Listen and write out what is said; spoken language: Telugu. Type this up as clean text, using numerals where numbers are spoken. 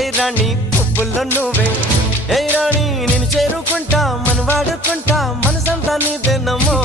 ఏ రాణి పువ్వుల్లో నువ్వే, ఏ రాణి నేను చేరుకుంటా, మన వాడుకుంటా, మనసంతా నీదేనమ్మో.